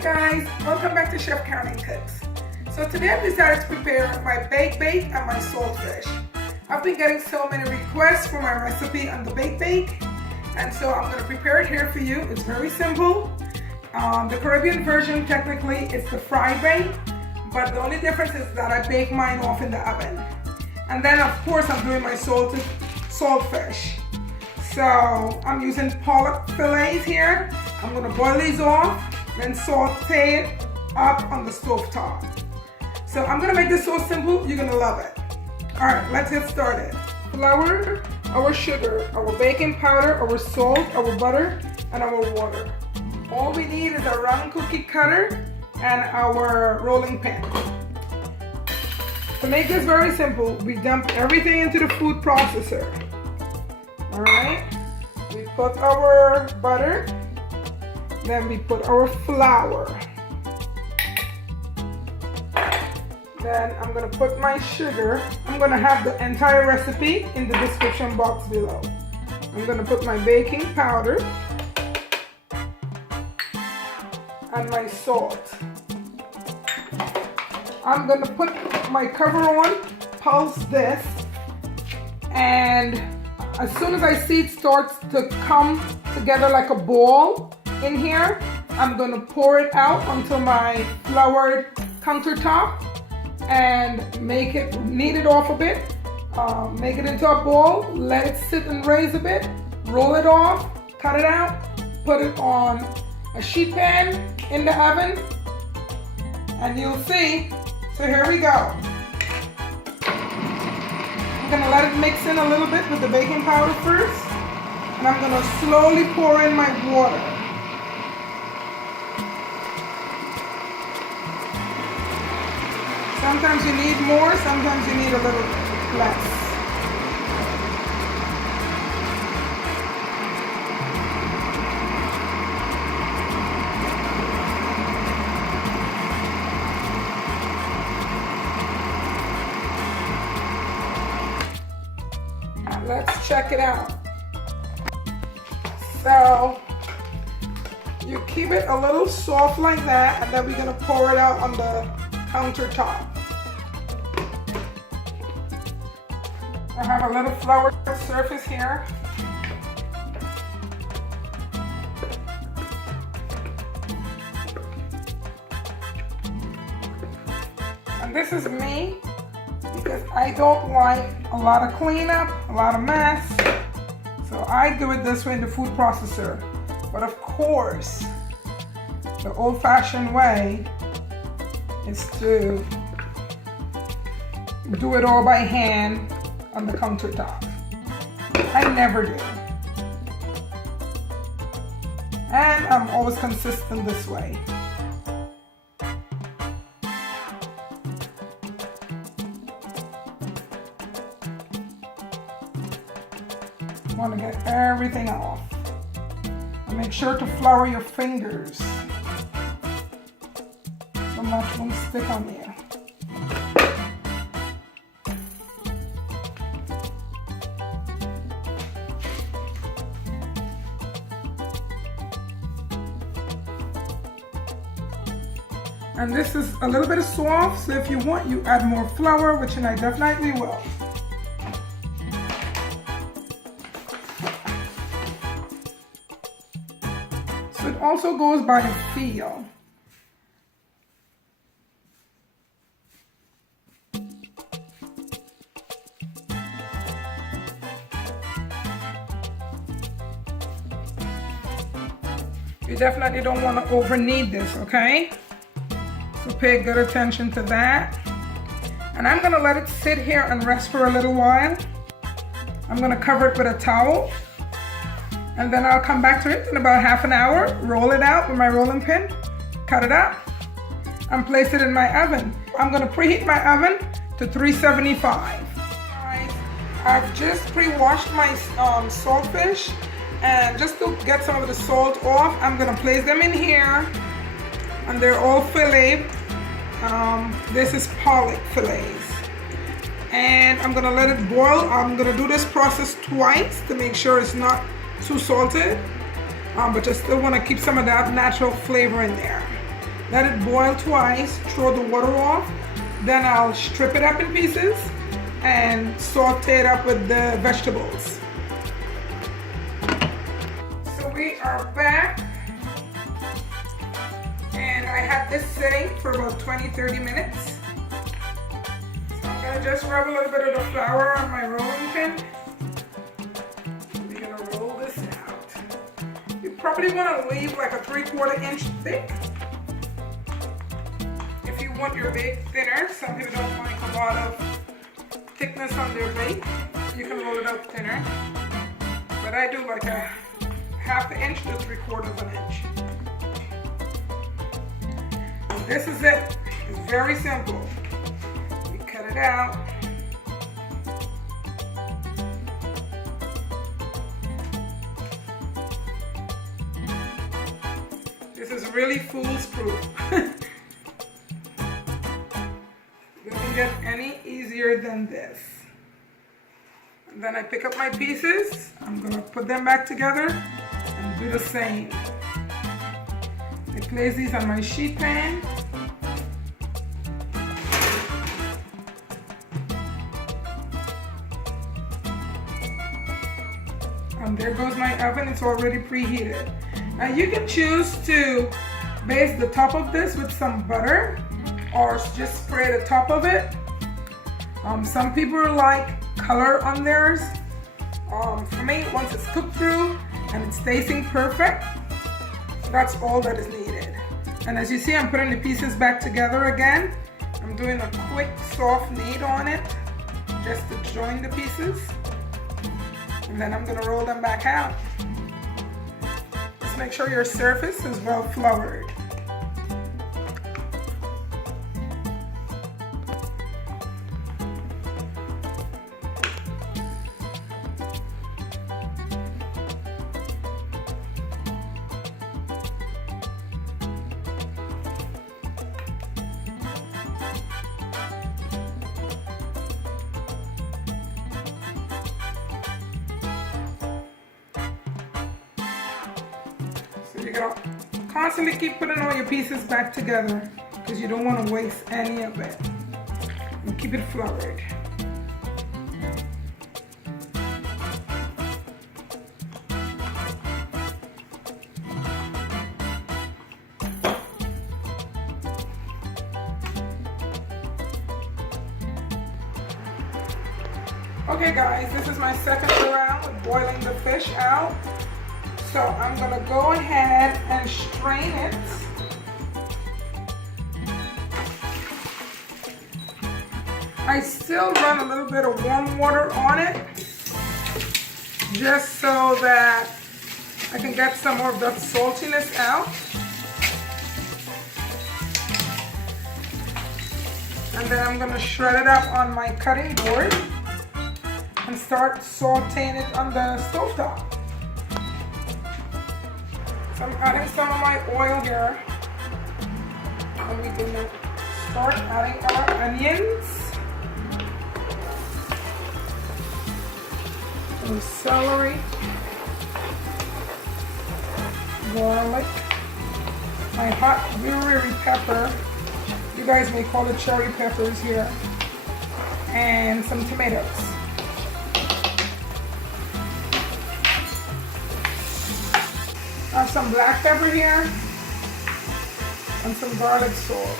Hey guys, welcome back to Chef Karen Cooks. So today I've decided to prepare my baked bake and my saltfish. I've been getting so many requests for my recipe on the baked bake, and so I'm going to prepare it here for you. It's very simple. The Caribbean version technically is the fried bake, but the only difference is that I bake mine off in the oven. And then of course I'm doing my saltfish. So I'm using pollock fillets here. I'm going to boil these off, then saute it up on the stove top. So I'm going to make this so simple, you're going to love it. Alright, let's get started. Flour, our sugar, our baking powder, our salt, our butter, and our water. All we need is a round cookie cutter and our rolling pin. To make this very simple, we dump everything into the food processor. Alright, we put our butter, then we put our flour. Then I'm going to put my sugar. I'm going to have the entire recipe in the description box below. I'm going to put my baking powder and my salt. I'm going to put my cover on, pulse this, and as soon as I see it starts to come together like a ball in here, I'm going to pour it out onto my floured countertop and knead it off a bit, make it into a ball, let it sit and raise a bit, roll it off, cut it out, put it on a sheet pan in the oven, and you'll see. So here we go. I'm going to let it mix in a little bit with the baking powder first, and I'm going to slowly pour in my water. Sometimes you need more, sometimes you need a little less. Let's check it out. So you keep it a little soft like that, and then we're going to pour it out on the countertop. I have a little floured surface here. And this is me, because I don't like a lot of cleanup, a lot of mess. So I do it this way in the food processor. But of course, the old-fashioned way is to do it all by hand on the countertop. I never do. And I'm always consistent this way. You want to get everything off. And make sure to flour your fingers so much won't stick on you. And this is a little bit soft, so if you want, you add more flour, which I definitely will. So it also goes by feel. You definitely don't want to over knead this, okay? So pay good attention to that. And I'm going to let it sit here and rest for a little while. I'm going to cover it with a towel. And then I'll come back to it in about half an hour, roll it out with my rolling pin, cut it up, and place it in my oven. I'm going to preheat my oven to 375. I've just pre-washed my saltfish, and just to get some of the salt off, I'm going to place them in here. And they're all filleted. This is pollock fillets. And I'm gonna let it boil. I'm gonna do this process twice to make sure it's not too salted. but you still want to keep some of that natural flavor in there. let it boil twice, throw the water off, then I'll strip it up in pieces and saute it up with the vegetables. So we are back, and I had this sitting for about 20-30 minutes. So I'm gonna just rub a little bit of the flour on my rolling pin. We're gonna roll this out. You probably want to leave like a 3/4 inch thick. If you want your bake thinner, some people don't like a lot of thickness on their bake. You can roll it out thinner, but I do like a 1/2 inch to 3/4 inch. And this is it. It's very simple. You cut it out. This is really foolproof. Doesn't get any easier than this. And then I pick up my pieces. I'm gonna put them back together and do the same. I place these on my sheet pan. And there goes my oven. It's already preheated. Now you can choose to baste the top of this with some butter or just spray the top of it. Some people like color on theirs. For me, once it's cooked through and it's tasting perfect, that's all that is needed. And as you see, I'm putting the pieces back together again. I'm doing a quick soft knead on it just to join the pieces. And then I'm gonna roll them back out. Just make sure your surface is well floured. You're gonna constantly keep putting all your pieces back together because you don't want to waste any of it. And keep it floured. Okay guys, this is my second round of boiling the fish out. So I'm gonna go ahead and strain it. I still run a little bit of warm water on it, just so that I can get some more of that saltiness out. And then I'm gonna shred it up on my cutting board and start sauteing it on the stovetop. So I'm adding some of my oil here, and we're gonna start adding our onions, some celery, garlic, my hot puree pepper, you guys may call it cherry peppers here, and some tomatoes. I have some black pepper here and some garlic salt.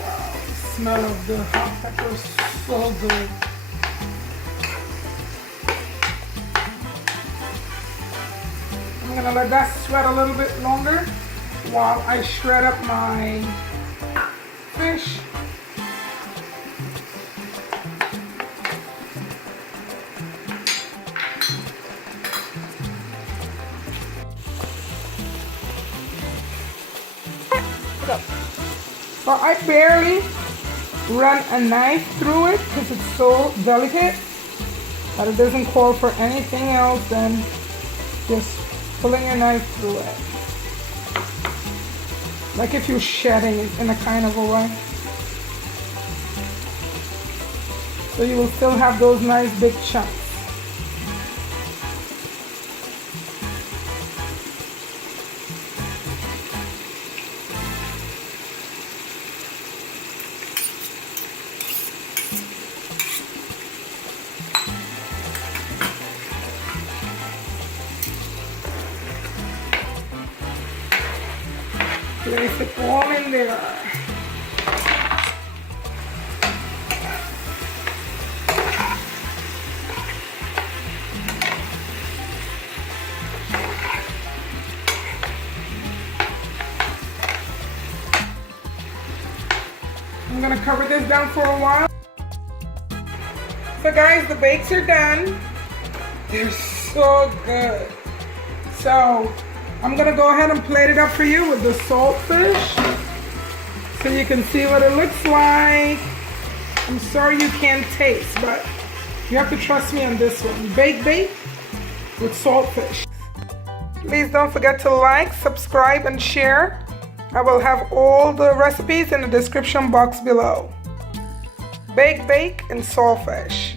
Wow, the smell of the hot pepper is so good. I'm gonna let that sweat a little bit longer while I shred up my fish. So I barely run a knife through it because it's so delicate, but it doesn't call for anything else than just pulling your knife through it. Like if you're shedding it in a kind of a way. so you will still have those nice big chunks. Place it all in there. I'm gonna cover this down for a while. So guys, the bakes are done. They're so good. So I'm gonna go ahead and plate it up for you with the saltfish so you can see what it looks like. I'm sorry you can't taste, but you have to trust me on this one. Baked bait with saltfish. Please don't forget to like, subscribe, and share. I will have all the recipes in the description box below. Baked bait and saltfish.